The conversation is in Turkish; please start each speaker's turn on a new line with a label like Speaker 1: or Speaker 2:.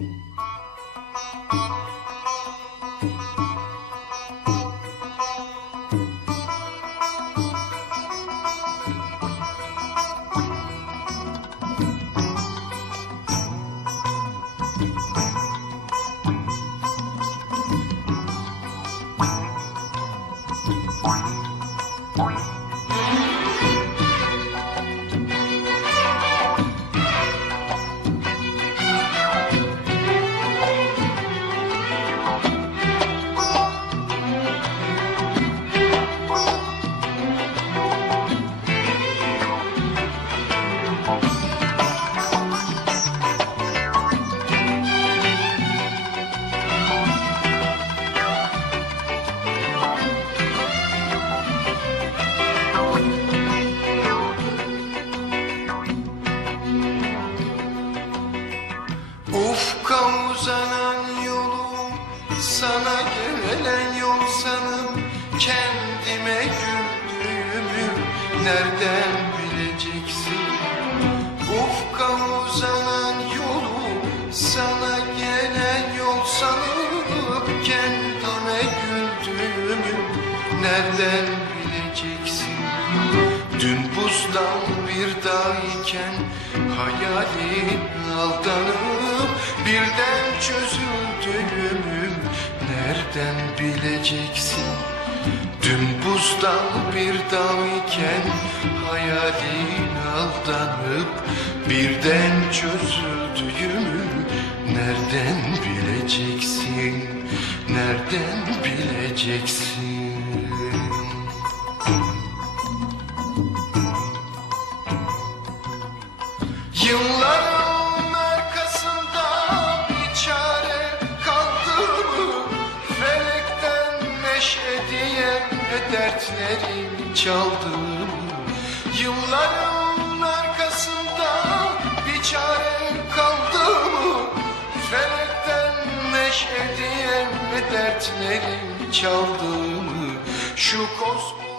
Speaker 1: Ufka Sana gelen yol sanıp Kendime güldüğümü Nereden bileceksin? Ufka uzanan yolu Sana gelen yol sanıp Kendime güldüğümü Nereden bileceksin? Dün buzdan bir dağ iken Hayalin aldanıp Birden çözüldüğümü Nereden bileceksin? Dün buzdan bir dağ iken Hayalin aldanıp Birden çözüldüğümü Nereden bileceksin? Nereden bileceksin? Yılların Felekten neşe diye dertlerim çaldı mı? Yılların arkasında bir çare kaldı mı? Felekten neşe diye dertlerim çaldı mı? Şu koskoca